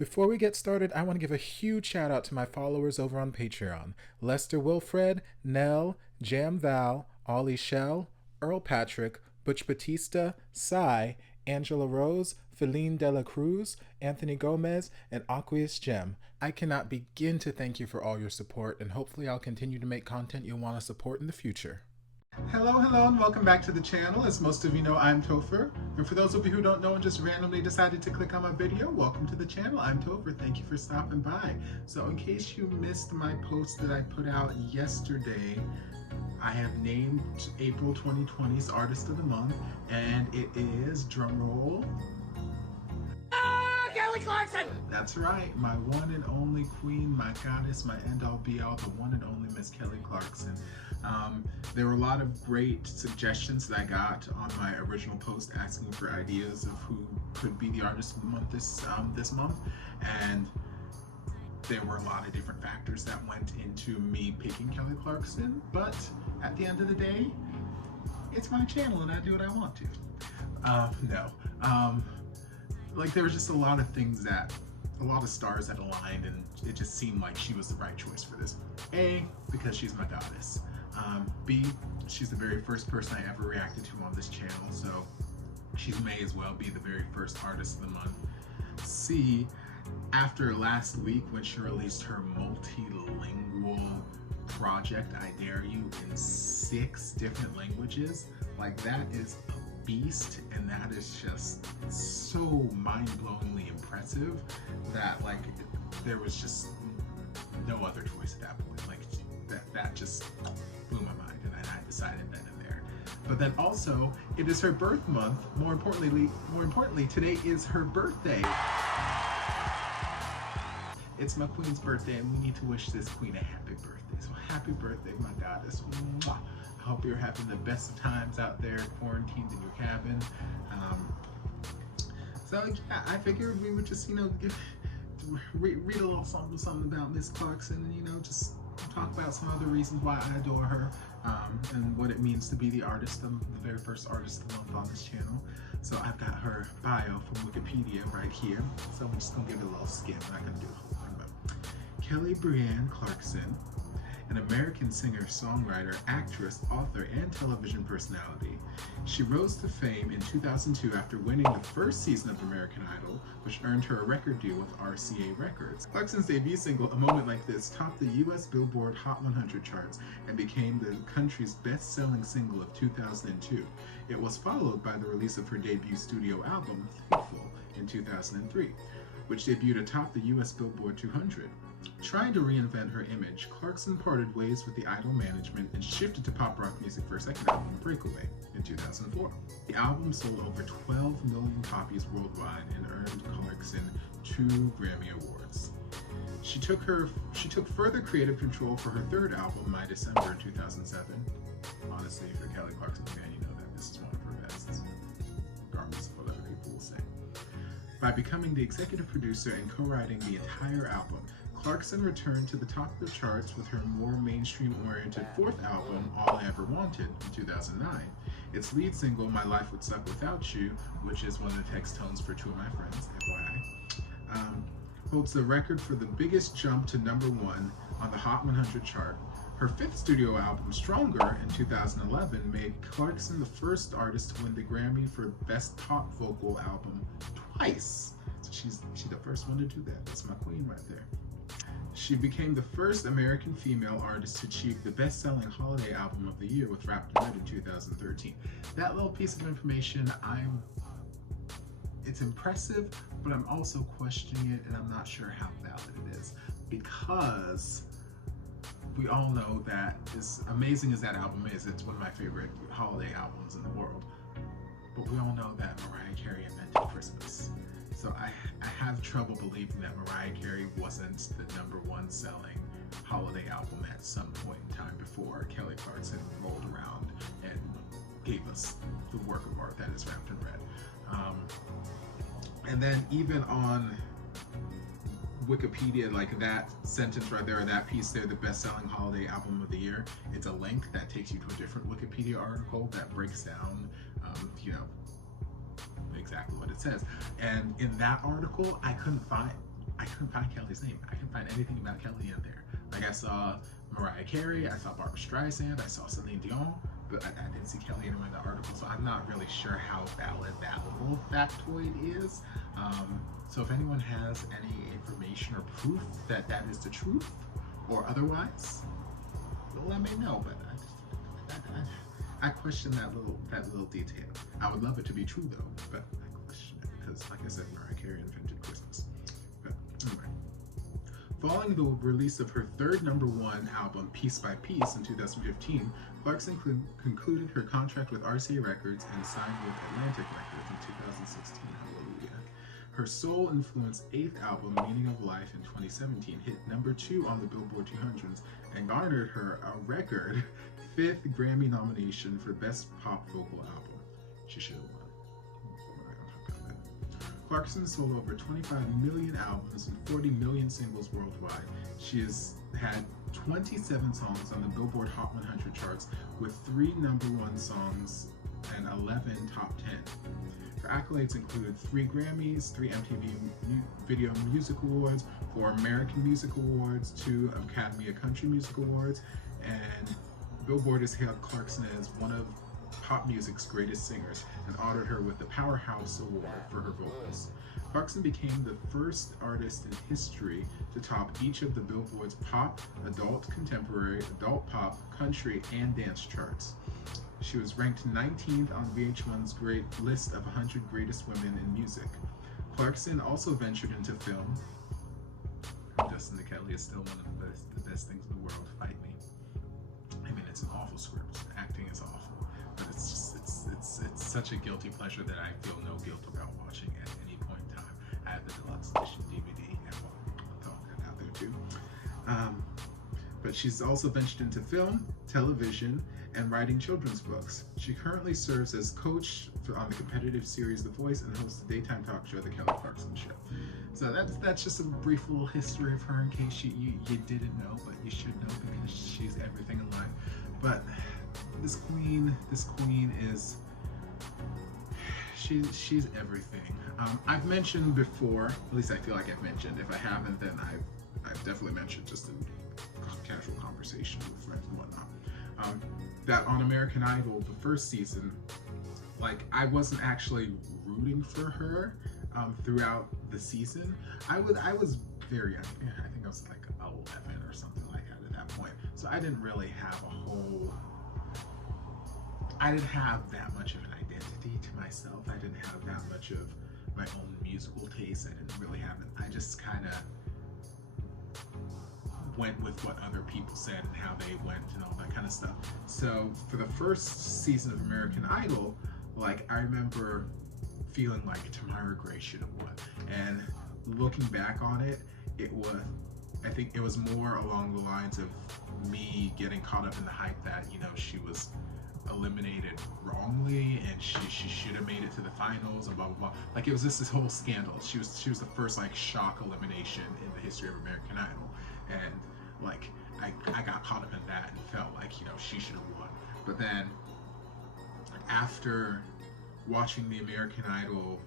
Before we get started, I want to give a huge shout out to my followers over on Patreon: Lester Wilfred, Nell, Jam Val, Ollie Shell, Earl Patrick, Butch Batista, Cy, Angela Rose, Feline Dela Cruz, Anthony Gomez, and Aqueous Gem. I cannot begin to thank you for all your support, and hopefully I'll continue to make content you'll want to support in the future. Hello, and welcome back to the channel. As most of you know, I'm Topher. And for those of you who don't know and just randomly decided to click on my video, welcome to the channel. I'm Topher. Thank you for stopping by. So in case you missed my post that I put out yesterday, I have named April 2020's Artist of the Month, and it is, drumroll, Kelly Clarkson! That's right, my one and only queen, my goddess, my end-all be-all, the one and only Miss Kelly Clarkson. There were a lot of great suggestions that I got on my original post asking for ideas of who could be the Artist of the Month this month, and there were a lot of different factors that went into me picking Kelly Clarkson, but at the end of the day, it's my channel and I do what I want to. Like, there was just a lot of things that, a lot of stars that aligned, and it just seemed like she was the right choice for this. A, because she's my goddess. B, she's the very first person I ever reacted to on this channel, so she may as well be the very first Artist of the Month. C, after last week when she released her multilingual project, I Dare You, in 6 different languages, like, that is a beast, and that is just so mind-blowingly impressive that, like, there was just no other choice at that point. Like, that just blew my mind, and I decided then and there. But then also, it is her birth month. More importantly, today is her birthday. It's my queen's birthday, and we need to wish this queen a happy birthday. So happy birthday, my goddess. Mwah. I hope you're having the best of times out there, quarantined in your cabin. So yeah, I figured we would just, read a little something about Miss Clarkson, and just talk about some other reasons why I adore her, and what it means to be the very first Artist of the Month on this channel. So I've got her bio from Wikipedia right here. So I'm just gonna give it a little skim. I'm not gonna do a whole lot about it. Kelly Brianne Clarkson, an American singer, songwriter, actress, author, and television personality. She rose to fame in 2002 after winning the first season of American Idol, which earned her a record deal with RCA Records. Clarkson's debut single, A Moment Like This, topped the US Billboard Hot 100 charts and became the country's best-selling single of 2002. It was followed by the release of her debut studio album, Thankful, in 2003, which debuted atop the US Billboard 200. Trying to reinvent her image, Clarkson parted ways with the Idol management and shifted to pop rock music for her second album, Breakaway, in 2004. The album sold over 12 million copies worldwide and earned Clarkson 2 Grammy Awards. She took further creative control for her third album, My December, in 2007. Honestly, if you're a Kelly Clarkson fan, you know that this is one of her best, regardless of what other people will say. By becoming the executive producer and co-writing the entire album, Clarkson returned to the top of the charts with her more mainstream-oriented fourth album, All I Ever Wanted, in 2009. Its lead single, My Life Would Suck Without You, which is one of the text tones for Two of My Friends, FYI, holds the record for the biggest jump to #1 on the Hot 100 chart. Her fifth studio album, Stronger, in 2011, made Clarkson the first artist to win the Grammy for Best Pop Vocal Album twice. So she's the first one to do that. That's my queen right there. She became the first American female artist to achieve the best-selling holiday album of the year with Wrapped in Red in 2013. That little piece of information, it's impressive, but I'm also questioning it, and I'm not sure how valid it is, because we all know that as amazing as that album is, it's one of my favorite holiday albums in the world. But we all know that Mariah Carey invented Christmas. So I have trouble believing that Mariah Carey wasn't the #1 selling holiday album at some point in time before Kelly Clarkson rolled around and gave us the work of art that is Wrapped in Red. And then even on Wikipedia, like that sentence right there, or that piece there, the best-selling holiday album of the year, it's a link that takes you to a different Wikipedia article that breaks down, exactly what it says. And in that article, I couldn't find I couldn't find Kelly's name. I couldn't find anything about Kelly in there. Like I saw Mariah Carey, I saw Barbara Streisand, I saw Celine Dion, but I didn't see Kelly anywhere in the article, so I'm not really sure how valid that little factoid is. So if anyone has any information or proof that that is the truth or otherwise, let me know. But I question that little detail. I would love it to be true though, but I question it because, like I said, Mariah Carey invented Christmas. But anyway. Following the release of her third #1 album, Piece by Piece, in 2015, Clarkson concluded her contract with RCA Records and signed with Atlantic Records in 2016. Hallelujah. Her soul-influenced 8th album, Meaning of Life, in 2017, hit #2 on the Billboard 200s and garnered her a record 5th Grammy nomination for Best Pop Vocal Album. She should have won. Clarkson sold over 25 million albums and 40 million singles worldwide. She has had 27 songs on the Billboard Hot 100 charts, with 3 #1 songs and 11 top 10. Her accolades include 3 Grammys, 3 MTV Video Music Awards, 4 American Music Awards, 2 Academy of Country Music Awards, and Billboard has hailed Clarkson as one of pop music's greatest singers and honored her with the Powerhouse Award for her vocals. Clarkson became the first artist in history to top each of the Billboard's pop, adult contemporary, adult pop, country, and dance charts. She was ranked 19th on VH1's great list of 100 greatest women in music. Clarkson also ventured into film. Justin to Kelly is still one of the best things in the world. Fight me. I mean, it's an awful script. The acting is awful, but it's such a guilty pleasure that I feel no guilt about watching at any point in time. I have the deluxe edition DVD, and I'll talk that out there too. But she's also ventured into film, television, and writing children's books. She currently serves as coach on the competitive series The Voice and hosts the daytime talk show The Kelly Clarkson Show. So that's just a brief little history of her in case you didn't know, but you should know because she's everything in life. But this queen is, she's everything. I've mentioned before, at least I feel like I've mentioned. If I haven't, then I've definitely mentioned just in casual conversation with friends and whatnot. That on American Idol, the first season, like, I wasn't actually rooting for her throughout the season. I was very young. I think I was like 11 or something like that at that point. So I didn't really have I didn't have that much of an identity to myself. I didn't have that much of my own musical taste. I didn't really have it. I just kind of went with what other people said and how they went and all that kind of stuff. So for the first season of American Idol, like, I remember feeling like Tamara Gray should have won. And looking back on it, I think it was more along the lines of me getting caught up in the hype that, you know, she was eliminated wrongly and she should have made it to the finals and blah blah blah. Like, it was just this whole scandal. She was the first, like, shock elimination in the history of American Idol, and like I got caught up in that and felt like, you know, she should have won. But then after watching the American Idol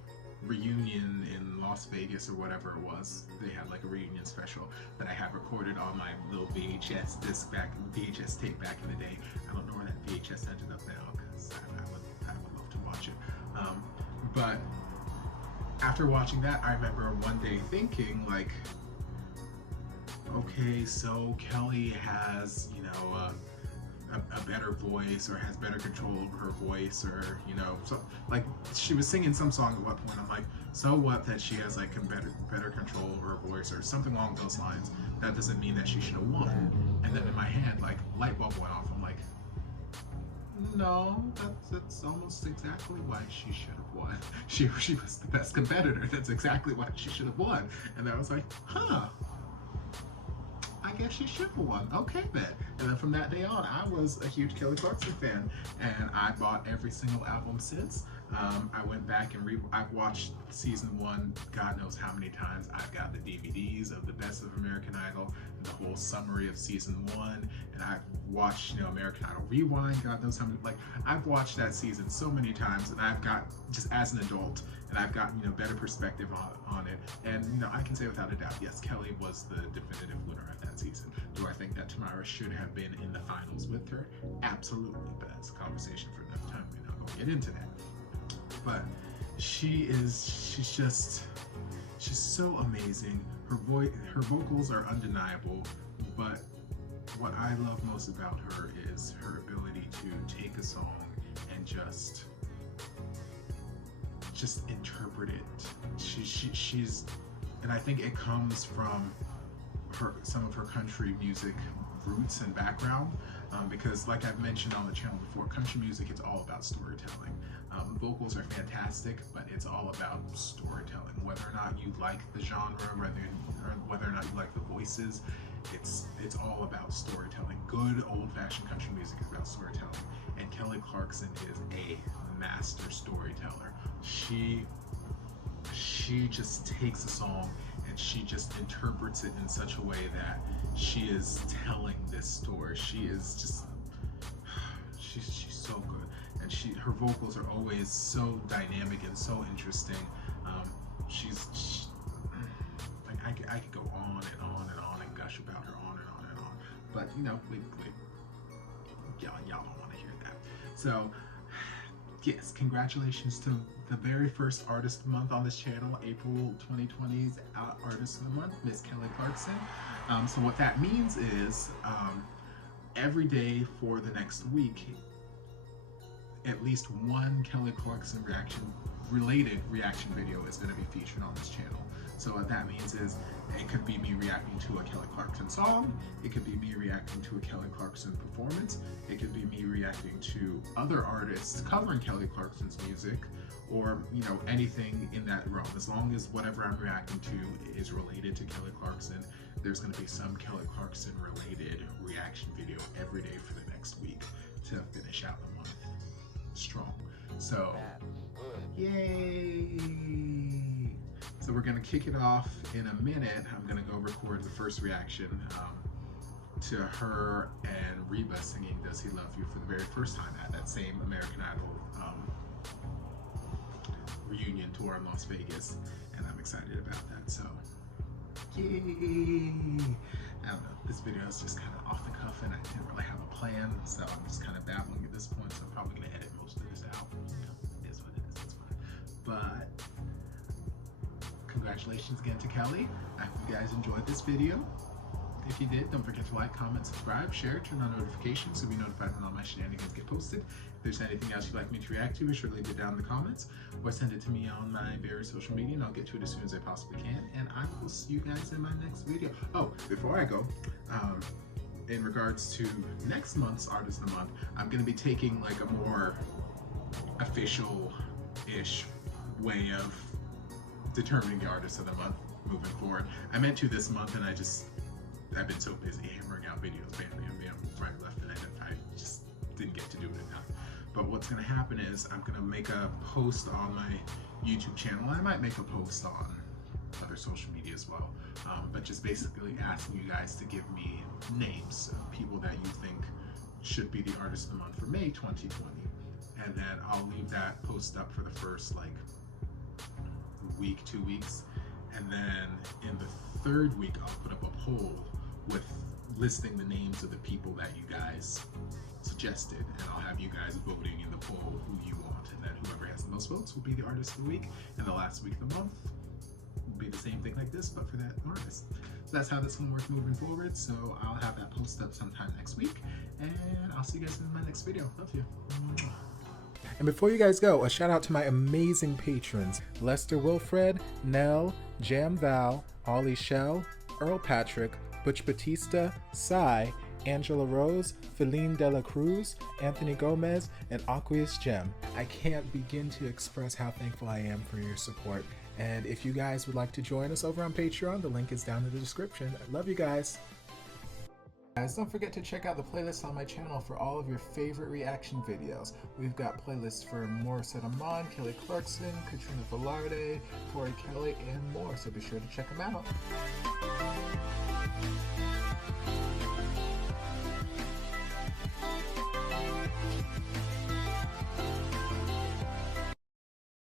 reunion in Las Vegas or whatever it was, they had like a reunion special that I have recorded on my little VHS tape back in the day. I don't know where that VHS ended up now because I would love to watch it. But after watching that, I remember one day thinking, like, okay, so Kelly has, you know, a better voice, or has better control over her voice, or, you know, so, like, she was singing some song at what point. I'm like, so what that she has like better control over her voice or something along those lines? That doesn't mean that she should have won. And then in my head, like, light bulb went off. I'm like, no, that's almost exactly why she should have won. She was the best competitor. That's exactly why she should have won. And I was like, huh, I guess she should have won. Okay then. And then from that day on, I was a huge Kelly Clarkson fan, and I bought every single album since. I went back and I've watched season 1 God knows how many times. I've got the DVDs of the Best of American Idol and the whole summary of season 1, and I've watched, American Idol Rewind, God knows how many. Like, I've watched that season so many times, and I've got, just as an adult, and I've gotten, better perspective on it. And I can say without a doubt, yes, Kelly was the definitive winner of that season. Do I think that Tamara should have been in the finals with her? Absolutely, but that's a conversation for another time. We're not going to get into that. But she's so amazing. Her vocals are undeniable, but what I love most about her is her ability to take a song and just interpret it. She's, and I think it comes from some of her country music roots and background, because like I've mentioned on the channel before, country music, it's all about storytelling. Vocals are fantastic, but it's all about storytelling. Whether or not you like the genre, whether or not you like the voices, it's all about storytelling. Good old-fashioned country music is about storytelling, and Kelly Clarkson is a master storyteller. She just takes a song and she just interprets it in such a way that she is telling this story. She's so good, and her vocals are always so dynamic and so interesting. I could go on and on and on and gush about her on and on and on, but y'all don't want to hear that. So yes, congratulations to the very first Artist of the Month on this channel, April 2020's Artist of the Month, Miss Kelly Clarkson. So what that means is every day for the next week, at least one Kelly Clarkson related reaction video is going to be featured on this channel. So what that means is it could be me reacting to a Kelly Clarkson song, it could be me reacting to a Kelly Clarkson performance, it could be me reacting to other artists covering Kelly Clarkson's music, or anything in that realm. As long as whatever I'm reacting to is related to Kelly Clarkson, there's going to be some Kelly Clarkson related reaction video every day for the next week to finish out the month strong. So yay! So we're going to kick it off in a minute. I'm going to go record the first reaction to her and Reba singing Does He Love You for the very first time at that same American Idol reunion tour in Las Vegas, and I'm excited about that. So yay! I don't know, this video is just kind of off the cuff and I didn't really have a plan, so I'm just kind of babbling at this point, so I'm probably going to edit most of this out. It is what it is, it's fine. But congratulations again to Kelly. I hope you guys enjoyed this video. If you did, don't forget to like, comment, subscribe, share, turn on notifications so you'll be notified when all my shenanigans get posted. If there's anything else you'd like me to react to, be sure to leave it down in the comments or send it to me on my various social media and I'll get to it as soon as I possibly can. And I will see you guys in my next video. Oh, before I go, in regards to next month's Artist of the Month, I'm going to be taking like a more official-ish way of determining the Artist of the Month moving forward. I meant to this month and I've been so busy hammering out videos, bam, right, left, and I just didn't get to do it enough. But what's going to happen is I'm going to make a post on my YouTube channel. I might make a post on other social media as well, but just basically asking you guys to give me names of people that you think should be the Artist of the Month for May 2020. And then I'll leave that post up for the first like week, 2 weeks. And then in the third week, I'll put up a poll with listing the names of the people that you guys suggested, and I'll have you guys voting in the poll who you want, and then whoever has the most votes will be the Artist of the Week, and the last week of the month will be the same thing like this, but for that artist. So that's how this will work moving forward, so I'll have that post up sometime next week, and I'll see you guys in my next video. Love you. And before you guys go, a shout out to my amazing patrons: Lester Wilfred, Nell, Jam Val, Ollie Shell, Earl Patrick, Butch Batista, Cy, Angela Rose, Feline Dela Cruz, Anthony Gomez, and Aqueous Gem. I can't begin to express how thankful I am for your support. And if you guys would like to join us over on Patreon, the link is down in the description. I love you guys. Guys, don't forget to check out the playlist on my channel for all of your favorite reaction videos. We've got playlists for Morissette Amon, Kelly Clarkson, Katrina Velarde, Tori Kelly, and more, so be sure to check them out.